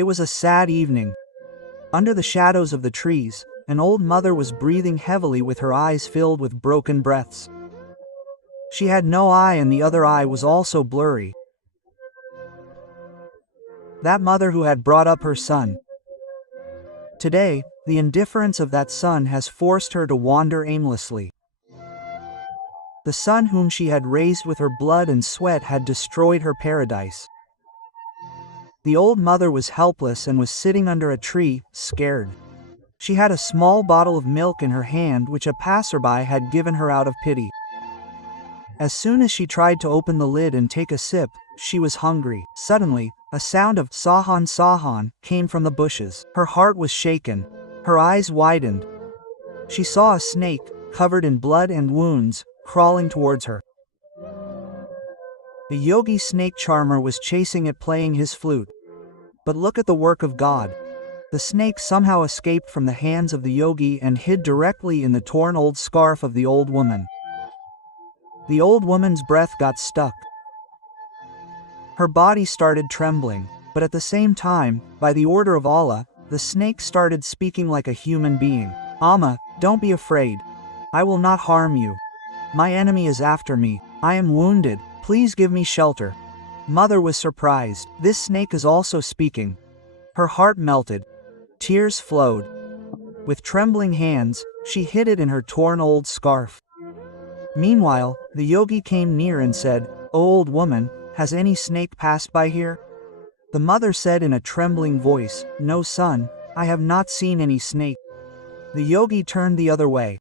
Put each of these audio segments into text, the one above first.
It was a sad evening. Under the shadows of the trees, an old mother was breathing heavily with her eyes filled with broken breaths. She had no eye and the other eye was also blurry. That mother who had brought up her son. Today, the indifference of that son has forced her to wander aimlessly. The son whom she had raised with her blood and sweat had destroyed her paradise. The old mother was helpless and was sitting under a tree, scared. She had a small bottle of milk in her hand which a passerby had given her out of pity. As soon as she tried to open the lid and take a sip, she was hungry. Suddenly, a sound of "Sahan Sahan" came from the bushes. Her heart was shaken. Her eyes widened. She saw a snake, covered in blood and wounds, crawling towards her. The yogi snake charmer was chasing it playing his flute. But look at the work of God. The snake somehow escaped from the hands of the yogi and hid directly in the torn old scarf of the old woman. The old woman's breath got stuck. Her body started trembling, but at the same time, by the order of Allah, the snake started speaking like a human being. "Amma, don't be afraid. I will not harm you. My enemy is after me. I am wounded. Please give me shelter." Mother was surprised. This snake is also speaking. Her heart melted. Tears flowed. With trembling hands, she hid it in her torn old scarf. Meanwhile, the yogi came near and said, "O old woman, has any snake passed by here?" The mother said in a trembling voice, "No son, I have not seen any snake." The yogi turned the other way.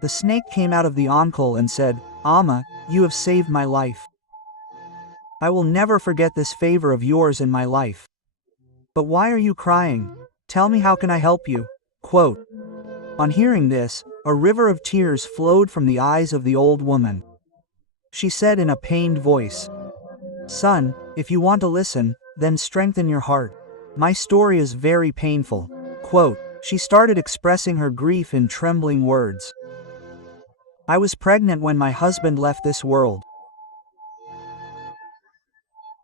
The snake came out of the ankhul and said, "Amma, you have saved my life. I will never forget this favor of yours in my life. But why are you crying? Tell me, how can I help you?" Quote. On hearing this, a river of tears flowed from the eyes of the old woman. She said in a pained voice, "Son, if you want to listen, then strengthen your heart. My story is very painful." Quote. She started expressing her grief in trembling words. "I was pregnant when my husband left this world.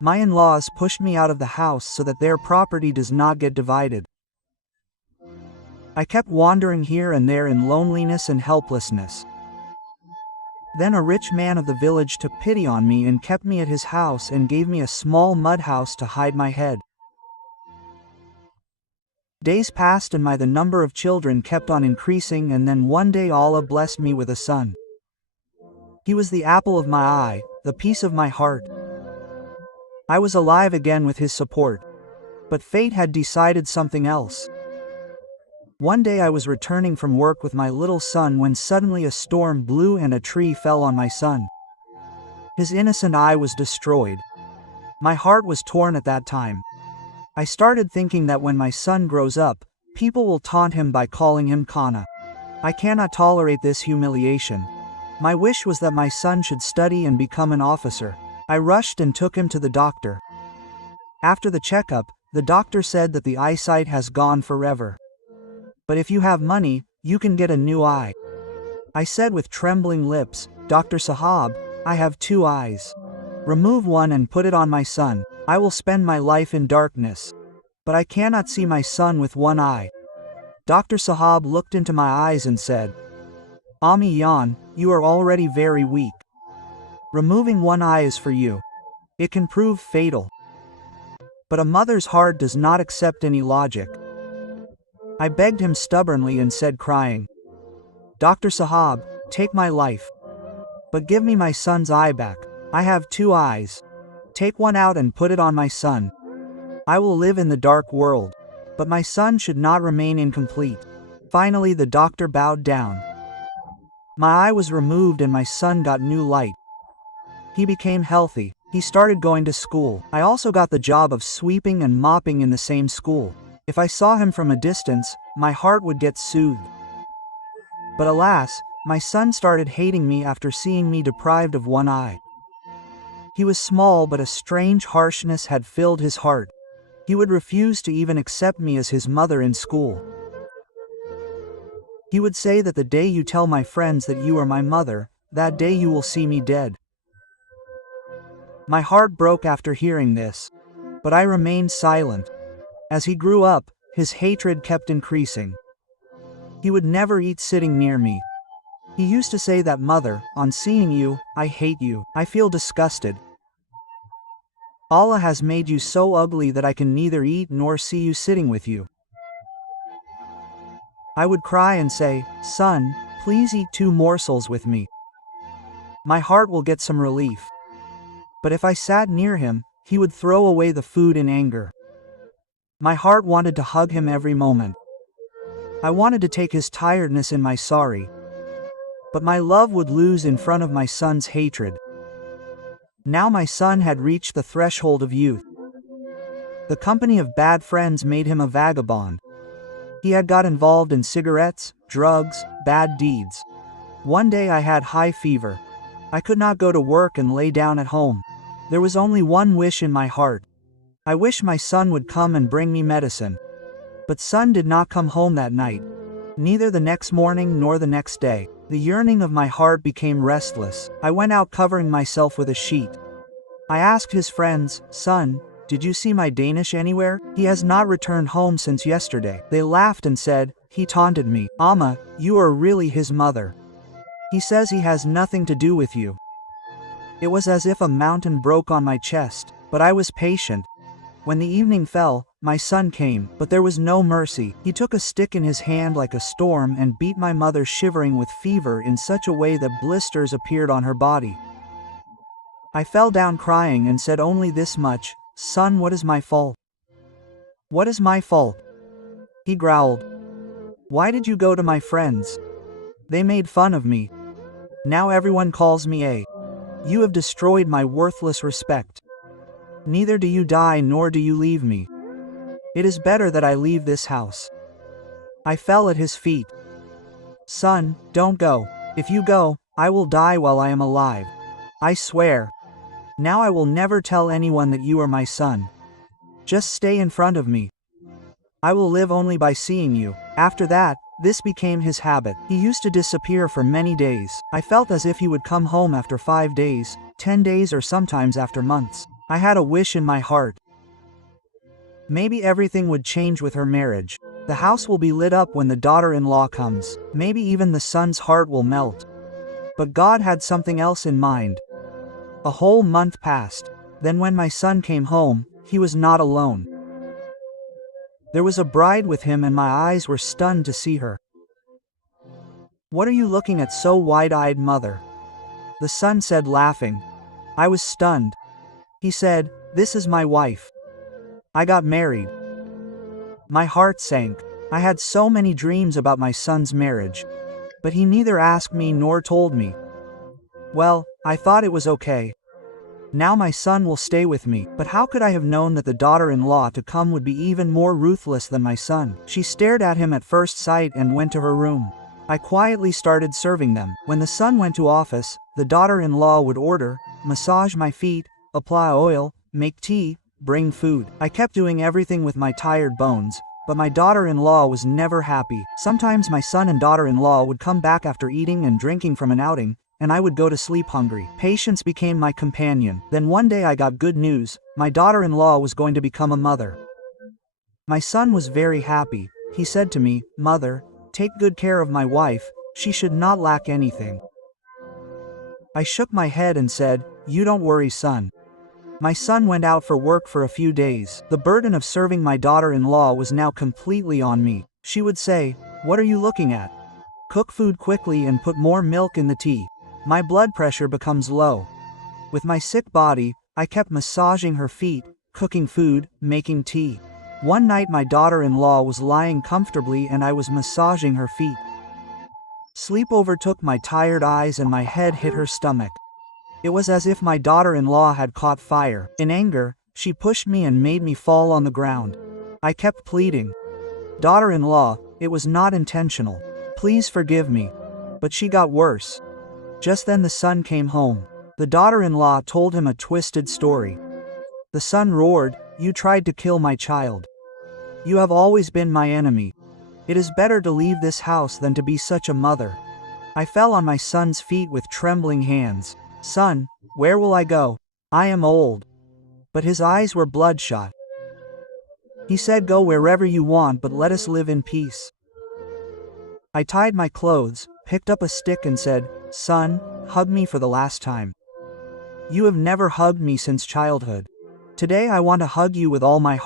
My in-laws pushed me out of the house so that their property does not get divided. I kept wandering here and there in loneliness and helplessness. Then a rich man of the village took pity on me and kept me at his house and gave me a small mud house to hide my head. Days passed and the number of children kept on increasing, and then one day Allah blessed me with a son. He was the apple of my eye, the peace of my heart. I was alive again with his support. But fate had decided something else. One day I was returning from work with my little son when suddenly a storm blew and a tree fell on my son. His innocent eye was destroyed. My heart was torn at that time. I started thinking that when my son grows up, people will taunt him by calling him Kana. I cannot tolerate this humiliation. My wish was that my son should study and become an officer. I rushed and took him to the doctor. After the checkup, the doctor said that the eyesight has gone forever. But if you have money, you can get a new eye. I said with trembling lips, "Dr. Sahab, I have 2 eyes. Remove one and put it on my son. I will spend my life in darkness. But I cannot see my son with 1 eye." Dr. Sahab looked into my eyes and said, "Ami Yan, you are already very weak. Removing 1 eye is for you. It can prove fatal." But a mother's heart does not accept any logic. I begged him stubbornly and said crying, "Dr. Sahab, take my life. But give me my son's eye back. I have 2 eyes. Take 1 out and put it on my son. I will live in the dark world. But my son should not remain incomplete." Finally the doctor bowed down. My eye was removed and my son got new light. He became healthy. He started going to school. I also got the job of sweeping and mopping in the same school. If I saw him from a distance, my heart would get soothed. But alas, my son started hating me after seeing me deprived of 1 eye. He was small, but a strange harshness had filled his heart. He would refuse to even accept me as his mother in school. He would say that the day you tell my friends that you are my mother, that day you will see me dead. My heart broke after hearing this. But I remained silent. As he grew up, his hatred kept increasing. He would never eat sitting near me. He used to say that, "Mother, on seeing you, I hate you. I feel disgusted. Allah has made you so ugly that I can neither eat nor see you sitting with you." I would cry and say, "Son, please eat 2 morsels with me. My heart will get some relief." But if I sat near him, he would throw away the food in anger. My heart wanted to hug him every moment. I wanted to take his tiredness in my sorry. But my love would lose in front of my son's hatred. Now my son had reached the threshold of youth. The company of bad friends made him a vagabond. He had got involved in cigarettes, drugs, bad deeds. One day I had high fever. I could not go to work and lay down at home. There was only one wish in my heart. I wish my son would come and bring me medicine. But son did not come home that night. Neither the next morning nor the next day. The yearning of my heart became restless. I went out covering myself with a sheet. I asked his friends, "Son, did you see my Danish anywhere? He has not returned home since yesterday." They laughed and said, "He taunted me. Amma, you are really his mother. He says he has nothing to do with you." It was as if a mountain broke on my chest, but I was patient. When the evening fell, my son came, but there was no mercy. He took a stick in his hand like a storm and beat my mother, shivering with fever in such a way that blisters appeared on her body. I fell down crying and said only this much, "Son, what is my fault? What is my fault?" He growled, "Why did you go to my friends? They made fun of me. Now everyone calls me a. You have destroyed my worthless respect. Neither do you die nor do you leave me. It is better that I leave this house." I fell at his feet. "Son, don't go. If you go, I will die while I am alive. I swear. Now I will never tell anyone that you are my son. Just stay in front of me. I will live only by seeing you." After that, this became his habit. He used to disappear for many days. I felt as if he would come home after 5 days, 10 days, or sometimes after months. I had a wish in my heart. Maybe everything would change with her marriage. The house will be lit up when the daughter-in-law comes. Maybe even the son's heart will melt. But God had something else in mind. A whole month passed. Then when my son came home, he was not alone. There was a bride with him and my eyes were stunned to see her. "What are you looking at so wide-eyed, mother?" The son said, laughing. I was stunned. He said, "This is my wife. I got married." My heart sank. I had so many dreams about my son's marriage. But he neither asked me nor told me. Well, I thought it was okay. Now my son will stay with me. But how could I have known that the daughter-in-law to come would be even more ruthless than my son? She stared at him at first sight and went to her room. I quietly started serving them. When the son went to office, the daughter-in-law would order, "Massage my feet, apply oil, make tea, bring food." I kept doing everything with my tired bones, but my daughter-in-law was never happy. Sometimes my son and daughter-in-law would come back after eating and drinking from an outing, and I would go to sleep hungry. Patience became my companion. Then one day I got good news. My daughter-in-law was going to become a mother. My son was very happy. He said to me, "Mother, take good care of my wife, she should not lack anything." I shook my head and said, "You don't worry, son." My son went out for work for a few days. The burden of serving my daughter-in-law was now completely on me. She would say, "What are you looking at? Cook food quickly and put more milk in the tea." My blood pressure becomes low. With my sick body, I kept massaging her feet, cooking food, making tea. One night my daughter-in-law was lying comfortably and I was massaging her feet. Sleep overtook my tired eyes and my head hit her stomach. It was as if my daughter-in-law had caught fire. In anger, she pushed me and made me fall on the ground. I kept pleading, "Daughter-in-law, it was not intentional. Please forgive me." But she got worse. Just then the son came home. The daughter-in-law told him a twisted story. The son roared, "You tried to kill my child. You have always been my enemy. It is better to leave this house than to be such a mother." I fell on my son's feet with trembling hands. "Son, where will I go? I am old." But his eyes were bloodshot. He said, "Go wherever you want, but let us live in peace." I tied my clothes, picked up a stick and said, "Son, hug me for the last time. You have never hugged me since childhood. Today I want to hug you with all my heart."